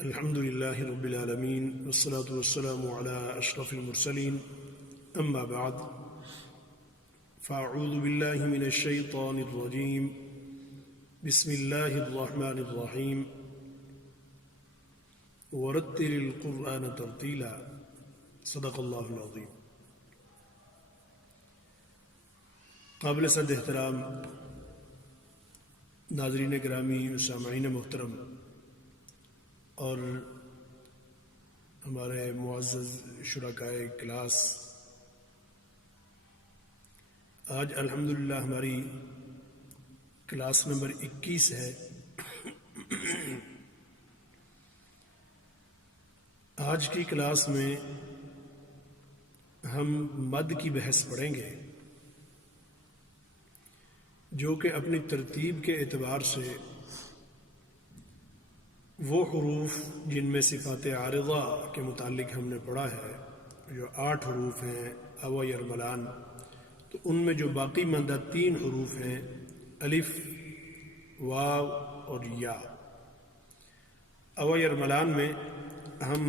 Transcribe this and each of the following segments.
الحمد لله رب العالمين والصلاة والسلام على أشرف المرسلين أما بعد فأعوذ بالله من الشيطان الرجيم بسم الله الرحمن الرحيم ورتل القرآن ترتيلا صدق الله العظيم. قابل صد احترام ناظرین گرامی و سامعین محترم اور ہمارے معزز شرکائے کلاس، آج الحمدللہ ہماری کلاس نمبر 21 ہے. آج کی کلاس میں ہم مد کی بحث پڑھیں گے، جو کہ اپنی ترتیب کے اعتبار سے وہ حروف جن میں صفات عارضہ کے متعلق ہم نے پڑھا ہے، جو 8 حروف ہیں اوا یرملان، تو ان میں جو باقی ماندہ 3 حروف ہیں الف، واو اور یا. اوا یرملان میں ہم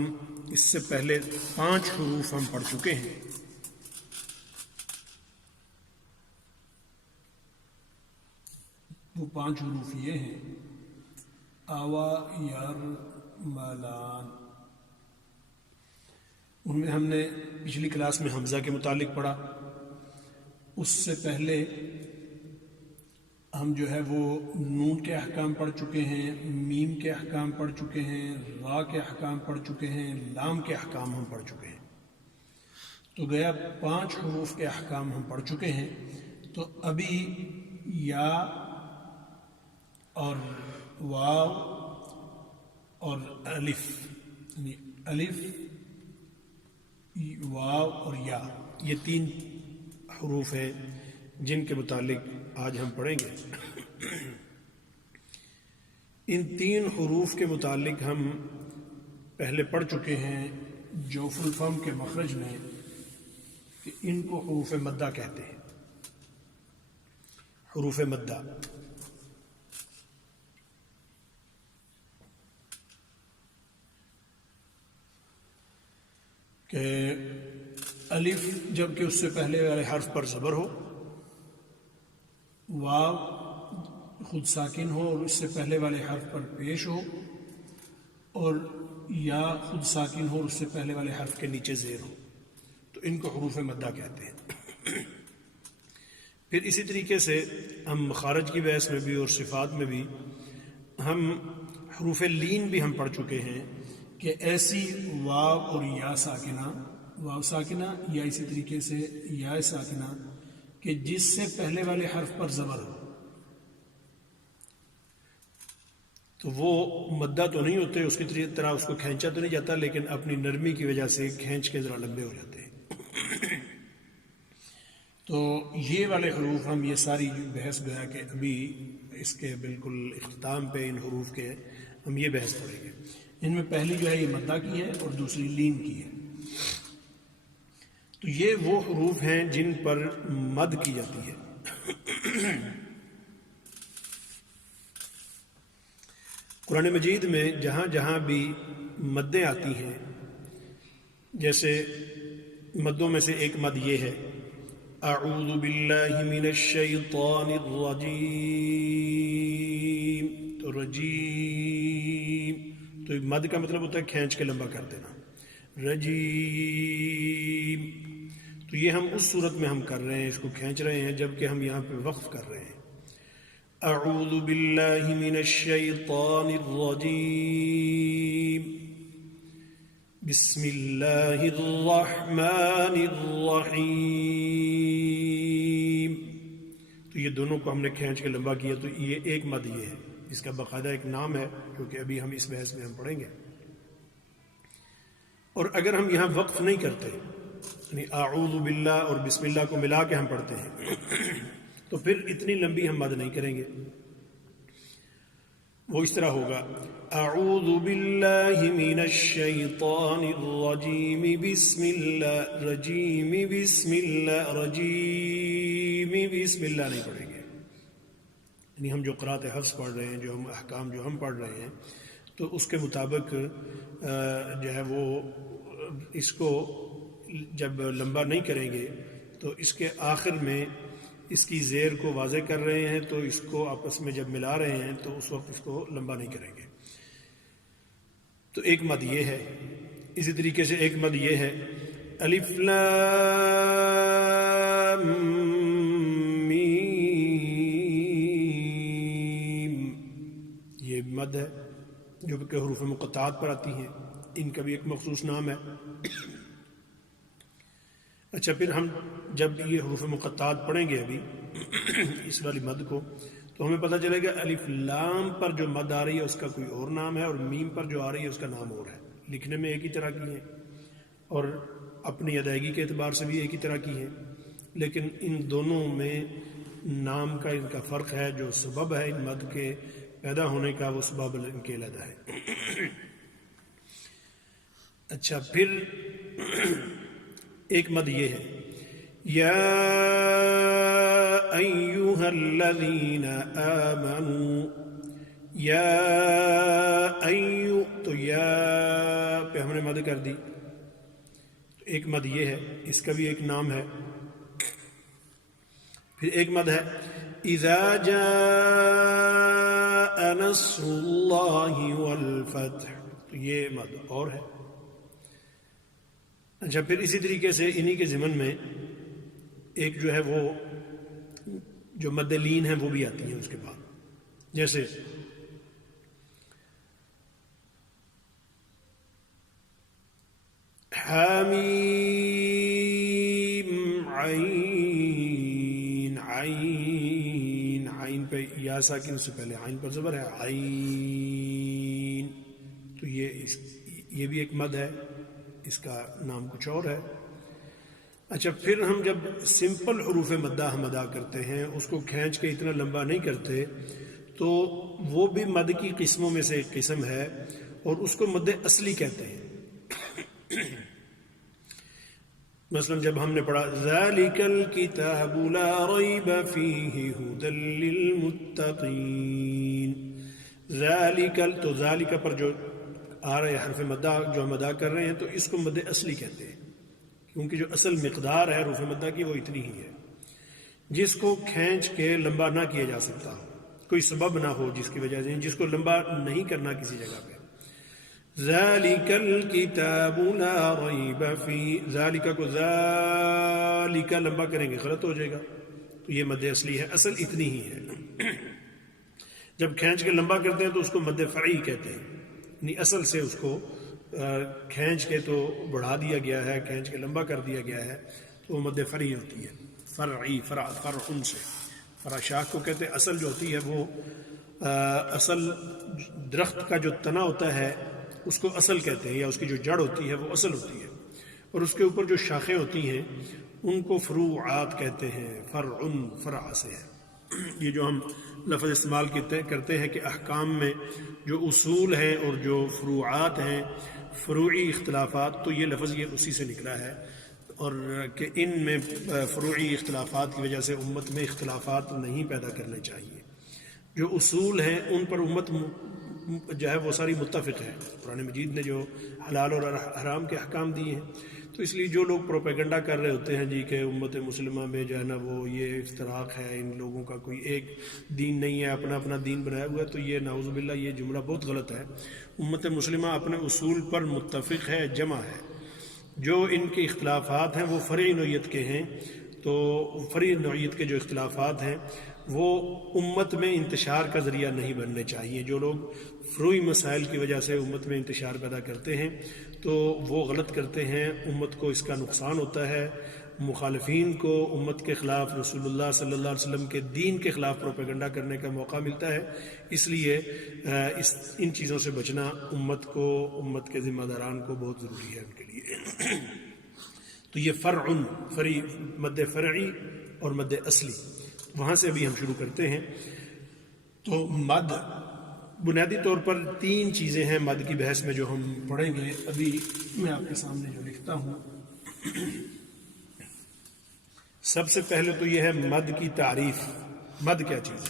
اس سے پہلے 5 حروف ہم پڑھ چکے ہیں. وہ 5 حروف یہ ہیں: اوا یرملان. ان میں ہم نے پچھلی کلاس میں حمزہ کے متعلق پڑھا. اس سے پہلے ہم جو ہے وہ نون کے احکام پڑھ چکے ہیں، میم کے احکام پڑھ چکے ہیں، را کے احکام پڑھ چکے ہیں، لام کے احکام ہم پڑھ چکے ہیں. تو گیا 5 حروف کے احکام ہم پڑھ چکے ہیں. تو ابھی یا اور واو اور الف، یعنی الف، واو اور یا، یہ 3 حروف ہیں جن کے متعلق آج ہم پڑھیں گے. ان 3 حروف کے متعلق ہم پہلے پڑھ چکے ہیں جوف الفم کے مخرج میں کہ ان کو حروف مدہ کہتے ہیں. حروف مدہ کہ الف جب کہ اس سے پہلے والے حرف پر زبر ہو، واو خود ساکن ہو اور اس سے پہلے والے حرف پر پیش ہو، اور یا خود ساکن ہو اور اس سے پہلے والے حرف کے نیچے زیر ہو، تو ان کو حروف مدہ کہتے ہیں. پھر اسی طریقے سے ہم مخارج کی بحث میں بھی اور صفات میں بھی ہم حروف لین بھی ہم پڑھ چکے ہیں کہ ایسی واو اور یا ساکنہ، واو ساکنہ یا اسی طریقے سے یا ساکنہ کہ جس سے پہلے والے حرف پر زبر ہو، تو وہ مدہ تو نہیں ہوتے، اس کی طرح اس کو کھینچا تو نہیں جاتا، لیکن اپنی نرمی کی وجہ سے کھینچ کے ذرا لمبے ہو جاتے ہیں. تو یہ والے حروف ہم یہ ساری بحث گویا کہ ابھی اس کے بالکل اختتام پہ ان حروف کے ہم یہ بحث پڑھیں گے. ان میں پہلی جو ہے یہ مدہ کی ہے اور دوسری لین کی ہے. تو یہ وہ حروف ہیں جن پر مد کی جاتی ہے. قرآن مجید میں جہاں جہاں بھی مدیں آتی ہیں، جیسے مدوں میں سے ایک مد یہ ہے اعوذ باللہ من الشیطان الرجیم. تو رجیم، تو مد کا مطلب ہوتا ہے کھینچ کے لمبا کر دینا. رجیم، تو یہ ہم اس صورت میں ہم کر رہے ہیں، اس کو کھینچ رہے ہیں جبکہ ہم یہاں پہ وقف کر رہے ہیں. اعوذ باللہ من الشیطان الرجیم بسم اللہ الرحمن الرحیم. تو یہ دونوں کو ہم نے کھینچ کے لمبا کیا. تو یہ ایک مد یہ ہے، اس کا باقاعدہ ایک نام ہے کیونکہ ابھی ہم اس بحث میں ہم پڑھیں گے. اور اگر ہم یہاں وقف نہیں کرتے، یعنی اعوذ باللہ اور بسم اللہ کو ملا کے ہم پڑھتے ہیں، تو پھر اتنی لمبی ہم مد نہیں کریں گے. وہ اس طرح ہوگا اعوذ باللہ من الشیطان الرجیم بسم اللہ رجیم بسم اللہ رجیم بسم اللہ نہیں پڑھیں گے. یعنی ہم جو قرأت حفظ پڑھ رہے ہیں، جو ہم احکام جو ہم پڑھ رہے ہیں، تو اس کے مطابق جو ہے وہ اس کو جب لمبا نہیں کریں گے تو اس کے آخر میں اس کی زیر کو واضح کر رہے ہیں تو اس کو آپس میں جب ملا رہے ہیں تو اس وقت اس کو لمبا نہیں کریں گے. تو ایک مد یہ ہے. اسی طریقے سے ایک مد یہ ہے الف لام میم، یہ مد ہے جو کہ حروف مقطعات پر آتی ہیں، ان کا بھی ایک مخصوص نام ہے. اچھا، پھر ہم جب یہ حروف مقطعات پڑھیں گے ابھی اس والی مد کو تو ہمیں پتہ چلے گا الف لام پر جو مد آ رہی ہے اس کا کوئی اور نام ہے، اور میم پر جو آ رہی ہے اس کا نام اور ہے. لکھنے میں ایک ہی طرح کی ہیں اور اپنی ادائیگی کے اعتبار سے بھی ایک ہی طرح کی ہیں، لیکن ان دونوں میں نام کا ان کا فرق ہے. جو سبب ہے ان مد کے پیدا ہونے کا وہ سبب ان کے علیحدہ ہے. اچھا، پھر ایک مد یہ ہے یا ایھا الذین آمنوا، یا ایو، تو یا پہ ہم نے مد کر دی. ایک مد یہ ہے، اس کا بھی ایک نام ہے. پھر ایک مد ہے اذا جاء نصر اللہ والفتح، تو یہ مد اور ہے. اچھا، پھر اسی طریقے سے انہی کے ضمن میں ایک جو ہے وہ جو مد لین ہیں وہ بھی آتی ہیں اس کے بعد، جیسے حامیم عین، عین، عین پہ یا ساکن، اس سے پہلے عین پر زبر ہے عین، تو یہ بھی ایک مد ہے، اس کا نام کچھ اور ہے. اچھا، پھر ہم جب سمپل حروف مدہ ہم ادا کرتے ہیں اس کو کھینچ کے اتنا لمبا نہیں کرتے تو وہ بھی مد کی قسموں میں سے ایک قسم ہے اور اس کو مد اصلی کہتے ہیں. مثلا جب ہم نے پڑھا ذالک الکتاب لا ریب فیہ ھدی للمتقین، ذالک، تو ذالک پر جو آ رہے حرف مدہ جو ہم ادا کر رہے ہیں تو اس کو مد اصلی کہتے ہیں، کیونکہ جو اصل مقدار ہے حروف مدہ کی وہ اتنی ہی ہے جس کو کھینچ کے لمبا نہ کیا جا سکتا، کوئی سبب نہ ہو جس کی وجہ سے، جس کو لمبا نہیں کرنا کسی جگہ پہ. ذالک الکتاب لا ریب فیہ، ذالک کو ذالک لمبا کریں گے غلط ہو جائے گا، تو یہ مد اصلی ہے، اصل اتنی ہی ہے. جب کھینچ کے لمبا کرتے ہیں تو اس کو مد فرعی کہتے ہیں، یعنی اصل سے اس کو کھینچ کے تو بڑھا دیا گیا ہے، کھینچ کے لمبا کر دیا گیا ہے تو وہ مد فرعی ہوتی ہے. فرعی، فرع سے فرع شاخ کو کہتے ہیں. اصل جو ہوتی ہے وہ اصل درخت کا جو تنا ہوتا ہے اس کو اصل کہتے ہیں، یا اس کی جو جڑ ہوتی ہے وہ اصل ہوتی ہے، اور اس کے اوپر جو شاخیں ہوتی ہیں ان کو فروعات کہتے ہیں. فرع، فرع سے ہے. یہ جو ہم لفظ استعمال کرتے ہیں کہ احکام میں جو اصول ہیں اور جو فروعات ہیں، فروعی اختلافات، تو یہ لفظ یہ اسی سے نکلا ہے، اور کہ ان میں فروعی اختلافات کی وجہ سے امت میں اختلافات نہیں پیدا کرنے چاہیے. جو اصول ہیں ان پر امت جو ہے وہ ساری متفق ہے. قرآن مجید نے جو حلال اور حرام کے احکام دیے ہیں، تو اس لیے جو لوگ پروپیگنڈا کر رہے ہوتے ہیں جی کہ امت مسلمہ میں جو ہے نا وہ یہ افتراق ہے، ان لوگوں کا کوئی ایک دین نہیں ہے، اپنا اپنا دین بنایا ہوا ہے، تو یہ نعوذ باللہ یہ جملہ بہت غلط ہے. امت مسلمہ اپنے اصول پر متفق ہے، جمع ہے. جو ان کے اختلافات ہیں وہ فرعی نوعیت کے ہیں، تو فرعی نوعیت کے جو اختلافات ہیں وہ امت میں انتشار کا ذریعہ نہیں بننے چاہیے. جو لوگ فروعی مسائل کی وجہ سے امت میں انتشار پیدا کرتے ہیں تو وہ غلط کرتے ہیں، امت کو اس کا نقصان ہوتا ہے. مخالفین کو امت کے خلاف، رسول اللہ صلی اللہ علیہ وسلم کے دین کے خلاف پروپیگنڈا کرنے کا موقع ملتا ہے. اس لیے ان چیزوں سے بچنا امت کو، امت کے ذمہ داران کو بہت ضروری ہے ان کے لیے. تو یہ فرع، فرعی، مد فرعی اور مد اصلی، وہاں سے ابھی ہم شروع کرتے ہیں. تو مد بنیادی طور پر 3 چیزیں ہیں مد کی بحث میں جو ہم پڑھیں گے. ابھی میں آپ کے سامنے جو لکھتا ہوں، سب سے پہلے تو یہ ہے مد کی تعریف. مد کیا چیز ہے؟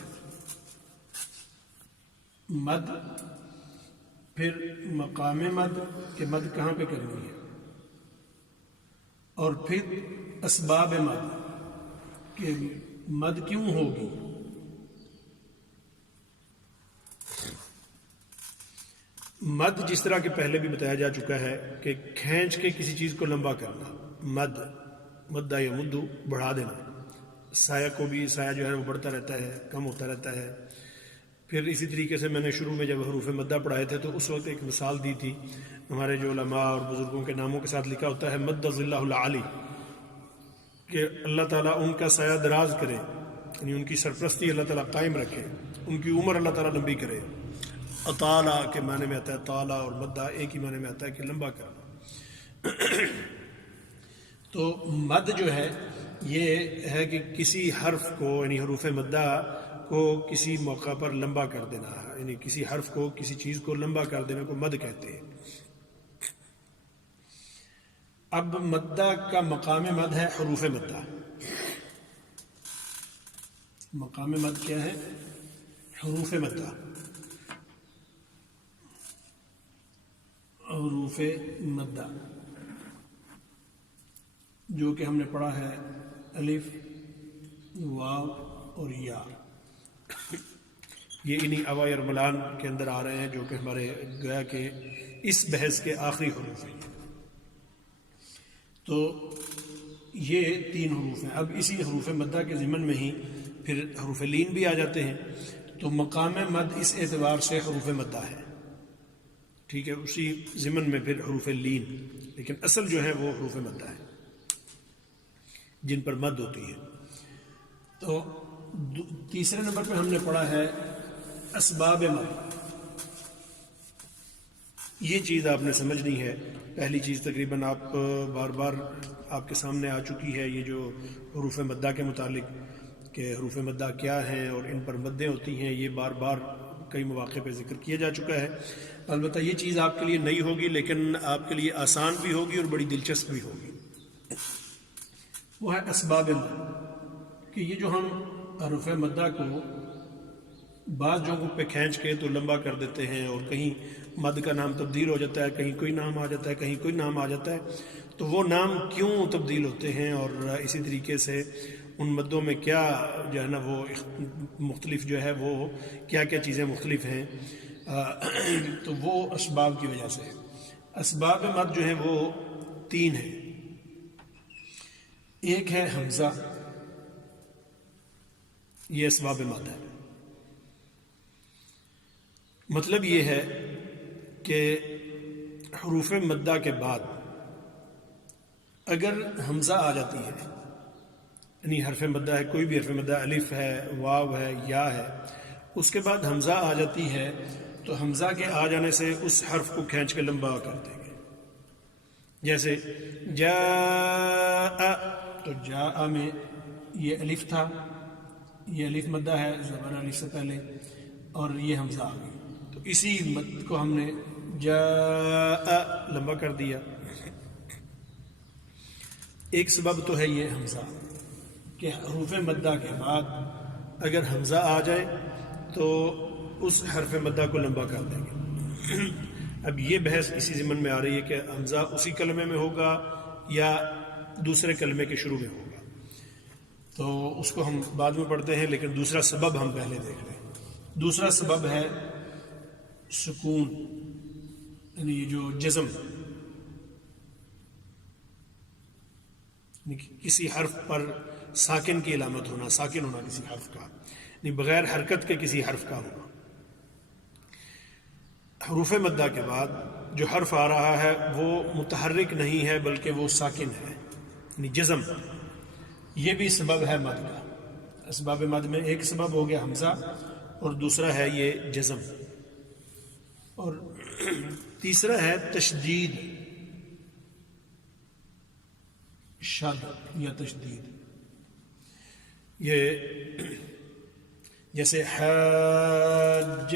مد پھر مقام مد کہ مد کہاں پہ کرنی ہے، اور پھر اسباب مد کہ مد کیوں ہوگی، مد جس طرح کہ پہلے بھی بتایا جا چکا ہے کہ کھینچ کے کسی چیز کو لمبا کرنا، مد مدہ یا مدو بڑھا دینا، سایہ کو بھی سایہ جو ہے وہ بڑھتا رہتا ہے، کم ہوتا رہتا ہے۔ پھر اسی طریقے سے میں نے شروع میں جب حروف مدہ پڑھائے تھے تو اس وقت ایک مثال دی تھی، ہمارے جو علماء اور بزرگوں کے ناموں کے ساتھ لکھا ہوتا ہے مد ظلہ العالی، کہ اللہ تعالیٰ ان کا سایہ دراز کرے، یعنی ان کی سرپرستی اللہ تعالیٰ قائم رکھے، ان کی عمر اللہ تعالیٰ لمبی کرے۔ اطالہ کے معنی میں آتا ہے طالہ، اور مدہ ایک ہی معنی میں آتا ہے کہ لمبا کرنا۔ تو مد جو ہے یہ ہے کہ کسی حرف کو، یعنی حروف مدہ کو کسی موقع پر لمبا کر دینا، یعنی کسی حرف کو کسی چیز کو لمبا کر دینے کو مد کہتے ہیں۔ اب مدہ کا مقام مد ہے حروف مدہ۔ مقام مد کیا ہے؟ حروف مدہ، حروف مدہ جو کہ ہم نے پڑھا ہے الف، واو اور یا، یہ انہی اوائل ارملان کے اندر آ رہے ہیں جو کہ ہمارے گویا کے اس بحث کے آخری حروف ہیں۔ تو یہ 3 حروف ہیں۔ اب اسی حروف مدہ کے ضمن میں ہی پھر حروف لین بھی آ جاتے ہیں، تو مقام مد اس اعتبار سے حروف مدہ ہے، ٹھیک ہے، اسی ضمن میں پھر حروف لین، لیکن اصل جو ہے وہ حروف مدہ ہے جن پر مد ہوتی ہے۔ تو تیسرے نمبر پہ ہم نے پڑھا ہے اسباب مد۔ یہ چیز آپ نے سمجھنی ہے۔ پہلی چیز تقریباً آپ بار بار آپ کے سامنے آ چکی ہے، یہ جو حروف مدہ کے متعلق کہ حروف مدہ کیا ہیں اور ان پر مدیں ہوتی ہیں، یہ بار بار کئی مواقع پہ ذکر کیا جا چکا ہے۔ البتہ یہ چیز آپ کے لیے نئی ہوگی، لیکن آپ کے لیے آسان بھی ہوگی اور بڑی دلچسپ بھی ہوگی۔ وہ ہے اسباب مد، کہ یہ جو ہم حروف مدہ کو بعض جگہوں پہ کھینچ کے تو لمبا کر دیتے ہیں، اور کہیں مد کا نام تبدیل ہو جاتا ہے، کہیں کوئی نام آ جاتا ہے، کہیں کوئی نام آ جاتا ہے، تو وہ نام کیوں تبدیل ہوتے ہیں، اور اسی طریقے سے ان مدوں میں کیا جو ہے نا وہ مختلف جو ہے وہ کیا کیا چیزیں مختلف ہیں، تو وہ اسباب کی وجہ سے۔ اسباب مد جو ہیں وہ 3 ہیں۔ ایک ہے حمزہ، یہ اسباب مد ہے۔ مطلب یہ ہے کہ حروف مدہ کے بعد اگر حمزہ آ جاتی ہے، یعنی حرف مدہ ہے، کوئی بھی حرف مدہ، الف ہے، واو ہے، یا ہے، اس کے بعد حمزہ آ جاتی ہے، تو حمزہ کے آ جانے سے اس حرف کو کھینچ کے لمبا کر دیں گے۔ جیسے جاء، تو جاء میں یہ الف تھا، یہ الف مدہ ہے زبر الف سے پہلے، اور یہ حمزہ آ گئی، تو اسی مد کو ہم نے جاء لمبا کر دیا۔ ایک سبب تو ہے یہ حمزہ، کہ حروف مدہ کے بعد اگر حمزہ آ جائے تو اس حرف مدہ کو لمبا کر دیں گے۔ اب یہ بحث اسی ضمن میں آ رہی ہے کہ حمزہ اسی کلمے میں ہوگا یا دوسرے کلمے کے شروع میں ہوگا، تو اس کو ہم بعد میں پڑھتے ہیں، لیکن دوسرا سبب ہم پہلے دیکھ لیں۔ دوسرا سبب ہے سکون، یعنی یہ جو جزم، کسی حرف پر ساکن کی علامت ہونا، ساکن ہونا کسی حرف کا، یعنی بغیر حرکت کے کسی حرف کا ہونا۔ حروف مدہ کے بعد جو حرف آ رہا ہے وہ متحرک نہیں ہے بلکہ وہ ساکن ہے، یعنی جزم۔ یہ بھی سبب ہے مد کا۔ اسباب مد میں ایک سبب ہو گیا حمزہ، اور دوسرا ہے یہ جزم، اور تیسرا ہے تشدید، شد یا تشدید۔ یہ جیسے حج،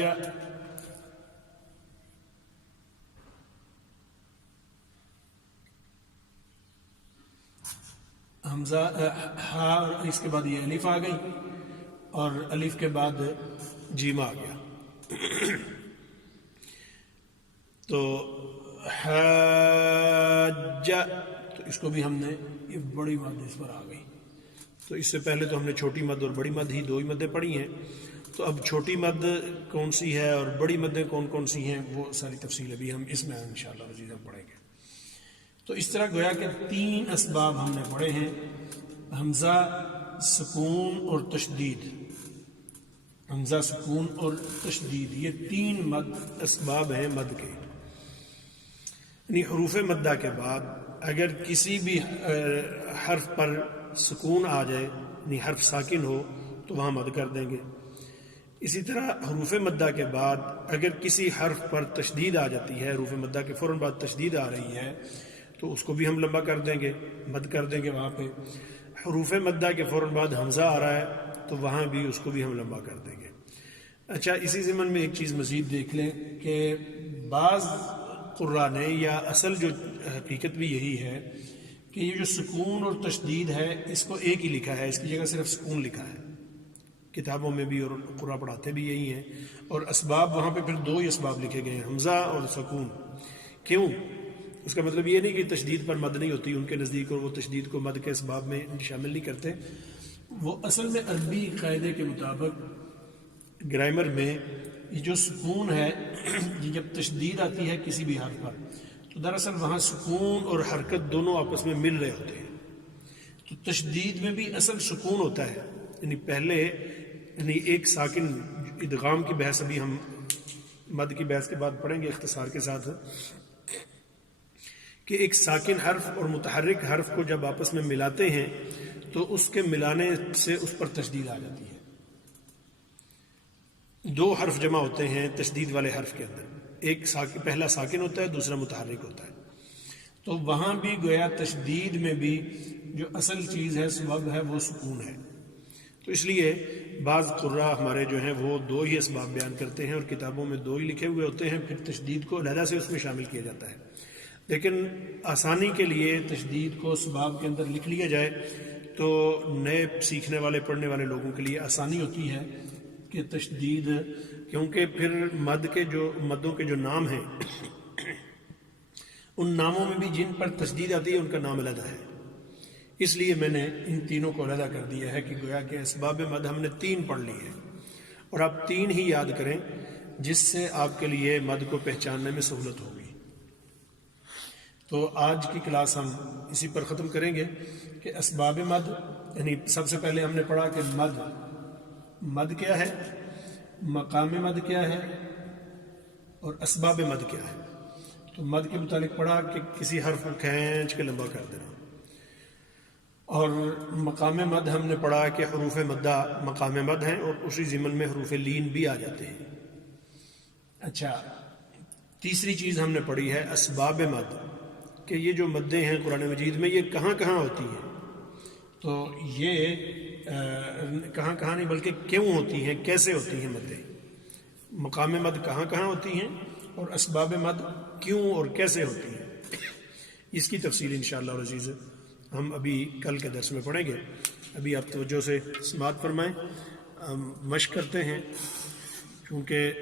حمزہ ہا، اور اس کے بعد یہ الف آ گئی، اور الف کے بعد جیم آ گیا۔ تو حاج، تو اس کو بھی ہم نے یہ بڑی مد اس پر آ گئی. تو اس سے پہلے تو ہم نے چھوٹی مد اور بڑی مد ہی دو ہی مدیں پڑھی ہیں. تو اب چھوٹی مد کون سی ہے اور بڑی مدیں کون کون سی ہیں وہ ساری تفصیل ابھی ہم اس میں انشاءاللہ عزیز ہم پڑھیں گے. تو اس طرح گویا کہ 3 اسباب ہم نے پڑھے ہیں: حمزہ، سکون اور تشدید. حمزہ، سکون اور تشدید، یہ 3 مد اسباب ہیں مد کے. یعنی حروف مدہ کے بعد اگر کسی بھی حرف پر سکون آ جائے، یعنی حرف ساکن ہو، تو وہاں مد کر دیں گے. اسی طرح حروف مدہ کے بعد اگر کسی حرف پر تشدید آ جاتی ہے، حروف مدہ کے فوراً بعد تشدید آ رہی ہے، تو اس کو بھی ہم لمبا کر دیں گے، مد کر دیں گے وہاں پہ. حروف مدہ کے فوراً بعد حمزہ آ رہا ہے تو وہاں بھی اس کو بھی ہم لمبا کر دیں گے. اچھا، اسی ضمن میں ایک چیز مزید دیکھ لیں کہ بعض قراء نے، یا اصل جو حقیقت بھی یہی ہے کہ یہ جو سکون اور تشدید ہے اس کو ایک ہی لکھا ہے، اس کی جگہ صرف سکون لکھا ہے. کتابوں میں بھی اور قراء پڑھاتے بھی یہی ہیں. اور اسباب وہاں پہ پھر 2 ہی اسباب لکھے گئے ہیں، حمزہ اور سکون. کیوں؟ اس کا مطلب یہ نہیں کہ تشدید پر مد نہیں ہوتی ان کے نزدیک، اور وہ تشدید کو مد کے اسباب میں شامل نہیں کرتے. وہ اصل میں عربی قاعدے کے مطابق گرامر میں یہ جو سکون ہے، یہ جب تشدید آتی ہے کسی بھی حرف پر، تو دراصل وہاں سکون اور حرکت دونوں آپس میں مل رہے ہوتے ہیں. تو تشدید میں بھی اصل سکون ہوتا ہے. یعنی پہلے ایک ساکن ادغام کی بحث ابھی ہم مد کی بحث کے بعد پڑھیں گے اختصار کے ساتھ، کہ ایک ساکن حرف اور متحرک حرف کو جب آپس میں ملاتے ہیں تو اس کے ملانے سے اس پر تشدید آ جاتی ہے. 2 حرف جمع ہوتے ہیں تشدید والے حرف کے اندر، ایک پہلا ساکن ہوتا ہے، دوسرا متحرک ہوتا ہے. تو وہاں بھی گویا تشدید میں بھی جو اصل چیز ہے، سبب ہے، وہ سکون ہے. تو اس لیے بعض قراء ہمارے جو ہیں وہ 2 ہی اسباب بیان کرتے ہیں، اور کتابوں میں 2 ہی لکھے ہوئے ہوتے ہیں، پھر تشدید کو علیحدہ سے اس میں شامل کیا جاتا ہے. لیکن آسانی کے لیے تشدید کو اسباب کے اندر لکھ لیا جائے تو نئے سیکھنے والے پڑھنے والے لوگوں کے لیے آسانی ہوتی ہے کہ تشدید، کیونکہ پھر مدوں کے جو نام ہیں ان ناموں میں بھی جن پر تشدید آتی ہے ان کا نام علیحدہ ہے. اس لیے میں نے ان تینوں کو علیحدہ کر دیا ہے کہ گویا کہ اسباب مد ہم نے 3 پڑھ لی ہے، اور آپ 3 ہی یاد کریں جس سے آپ کے لیے مد کو پہچاننے میں سہولت ہوگی. تو آج کی کلاس ہم اسی پر ختم کریں گے کہ اسباب مد، یعنی سب سے پہلے ہم نے پڑھا کہ مد کیا ہے، مقام مد کیا ہے، اور اسباب مد کیا ہے. تو مد کے متعلق پڑھا کہ کسی حرف کو کھینچ کے لمبا کر دینا، اور مقام مد ہم نے پڑھا کہ حروف مدہ مقام مد ہیں اور اسی ضمن میں حروف لین بھی آ جاتے ہیں. اچھا، تیسری چیز ہم نے پڑھی ہے اسباب مد، کہ یہ جو مدیں ہیں قرآن مجید میں یہ کہاں کہاں ہوتی ہیں. تو یہ کہاں کہاں نہیں بلکہ کیوں ہوتی ہیں، کیسے ہوتی ہیں مدیں. مقام مد کہاں کہاں ہوتی ہیں اور اسباب مد کیوں اور کیسے ہوتی ہیں، اس کی تفصیل انشاءاللہ العزیز ہم ابھی کل کے درس میں پڑھیں گے. ابھی آپ توجہ سے سماعت فرمائیں، ہم مشق کرتے ہیں کیونکہ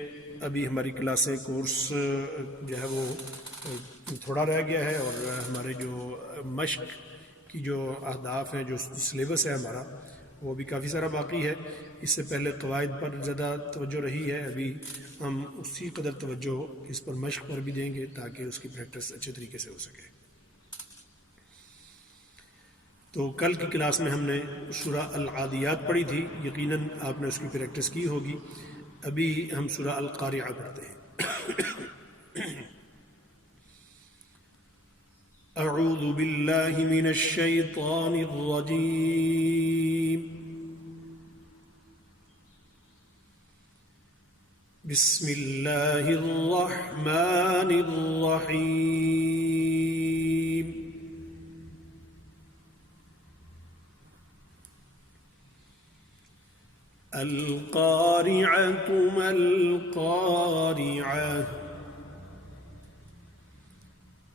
ابھی ہماری کلاسیں کورس جو ہے وہ تھوڑا رہ گیا ہے، اور ہمارے جو مشق کی جو اہداف ہیں، جو سلیبس ہے ہمارا، وہ بھی کافی سارا باقی ہے. اس سے پہلے قواعد پر زیادہ توجہ رہی ہے، ابھی ہم اسی قدر توجہ اس پر مشق پر بھی دیں گے تاکہ اس کی پریکٹس اچھے طریقے سے ہو سکے. تو کل کی کلاس میں ہم نے سورہ العادیات پڑھی تھی، یقیناً آپ نے اس کی پریکٹس کی ہوگی. ابھی ہم سورہ القارعہ پڑھتے ہیں. اعوذ باللہ من الشیطان الرجیم، بسم اللہ الرحمن الرحیم. القارعة ما القارعة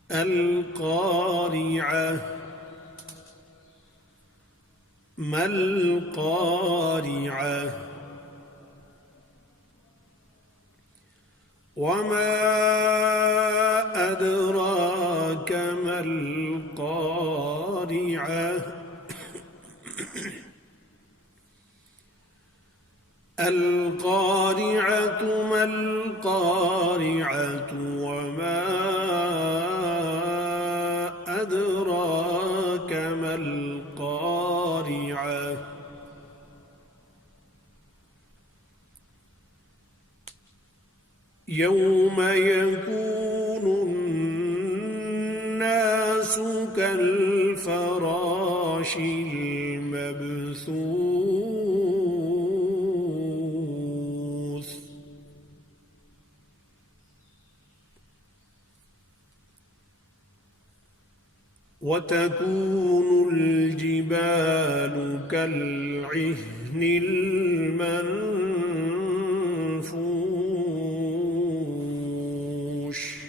القارعة ما القارعة وما القارعة القارعة ما القارعة وما أدراك ما القارعة يوم يكون الناس كالفراش المبثوث وتكون الجبال كالعهن المنفوش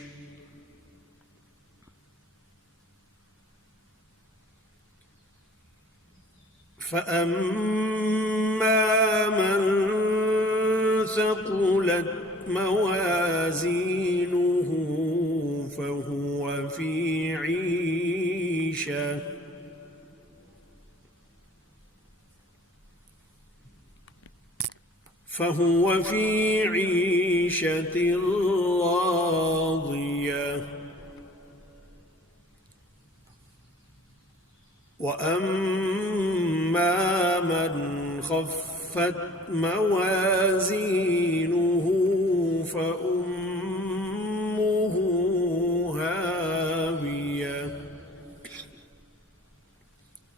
فأما من ثقلت موازينه فهو في عيشة راضية وأما من خفت موازينه فأمه هاوية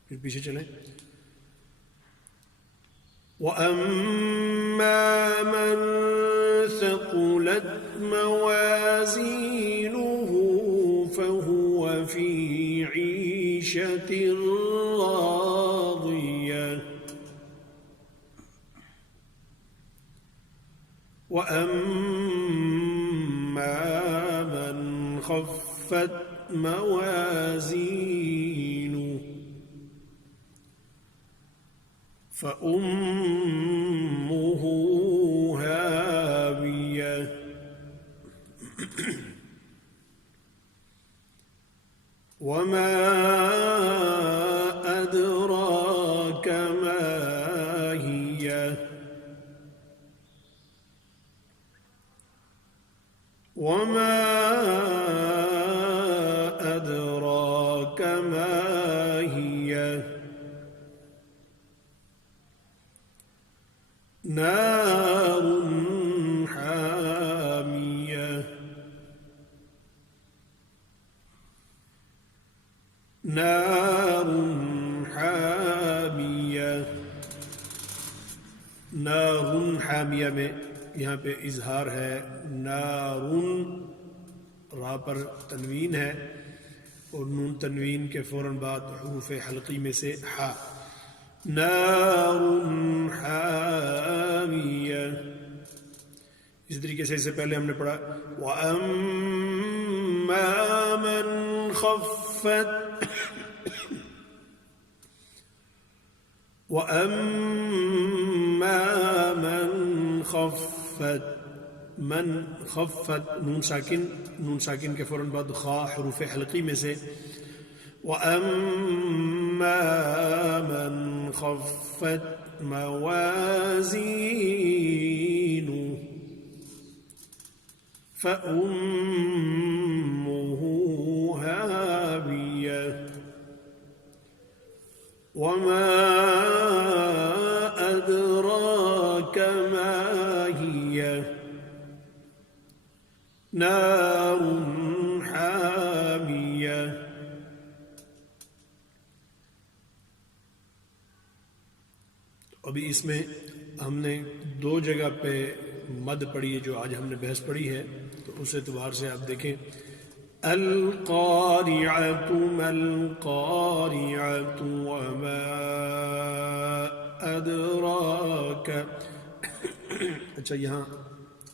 پھر پیچھے چلیں وأما من ثقلت موازينه فهو في عيشة راضية وأما من خفت موازينه فأمه هاوية وما أدراك ما هي وما أدراك ما هي نار حامية نار حامية نار حامية میں یہاں پہ اظہار ہے نارن را پر تنوین ہے اور نون تنوین کے فوراً بعد حروف حلقی میں سے حا نار حامیہ اس طریقے سے اس سے پہلے ہم نے پڑھا وَأَمَّا مَنْ خَفَّتْ وَأَمَّا مَنْ خَفَّتْ من خفت نون ساکن کے فوراً بعد خا حروف حلقی میں سے وَأَمَّا مَنْ خَفَّتْ مَوَازِينُهُ فَأُمُّهُ هَاوِيَةٌ وَمَا أَدْرَاكَ مَا هِيَ نار حامیہ ابھی اس میں ہم نے دو جگہ پہ مد پڑھی ہے جو آج ہم نے بحث پڑھی ہے تو اس اعتبار سے آپ دیکھیں القارعۃ ما القارعۃ وما ادراک اچھا یہاں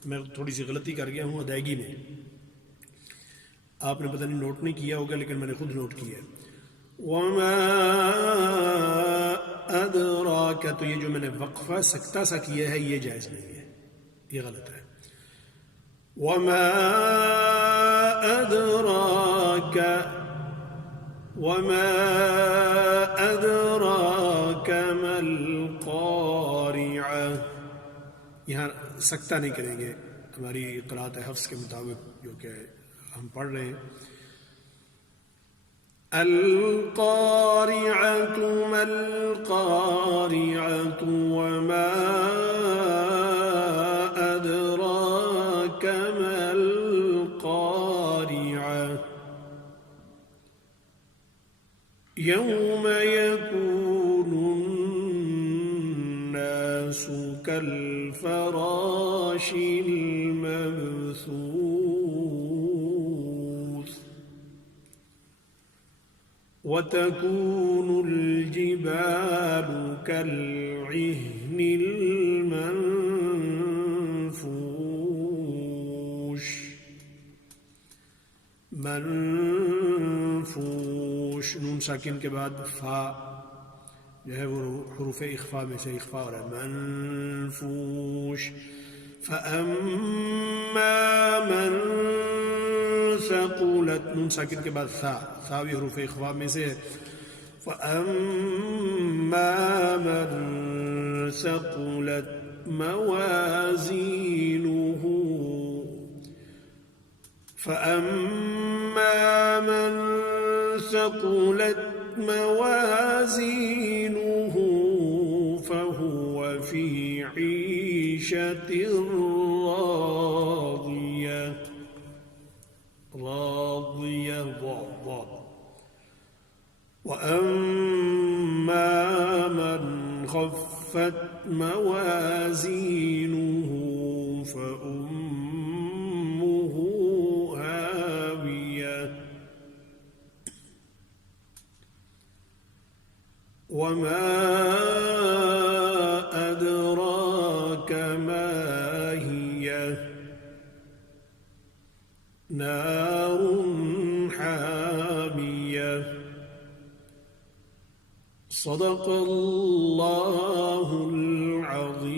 میں تھوڑی سی غلطی کر گیا ہوں ادائیگی میں آپ نے پتہ نہیں نوٹ نہیں کیا ہوگا لیکن میں نے خود نوٹ کیا ہے وما ادراک تو یہ جو میں نے وقفہ سکتہ سا کیا ہے یہ جائز نہیں ہے یہ غلط ہے وما ادراک وما أدراك ما القارعة. یہاں سکتہ نہیں کریں گے ہماری قرأت حفظ کے مطابق جو کہ ہم پڑھ رہے ہیں. القارعة ما القارعة وما أدراك ما القارعة يوم يكون الناس كالفراش المبثوث وتكون الجبال كالعهن المنفوش. منفوش نون ساکن کے بعد فا جو ہے وہ حروف اخفا میں سے اخفا ہو رہا ہے. منفوش. فأما من ثقلت نون ساکن کے بعد ثا بھی حروف اخفا میں سے. فأما من ثقلت موازينه فأما من ثقلت موازينه فهو في عيشة راضية. راضية ضاد. وأما من خفت موازينه فأمه هاوية. وما أدراك ما هي نار حامية. صدق الله العظيم.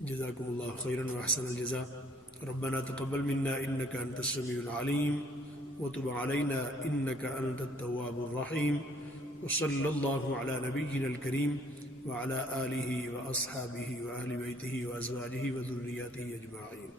جزاكم الله خيرا وأحسن الجزاء. ربنا تقبل منا إنك أنت السميع العليم وتب علينا إنك أنت التواب الرحيم. وصلى الله على نبينا الكريم وعلى آله وأصحابه وأهل بيته وأزواجه وذرياته أجمعين.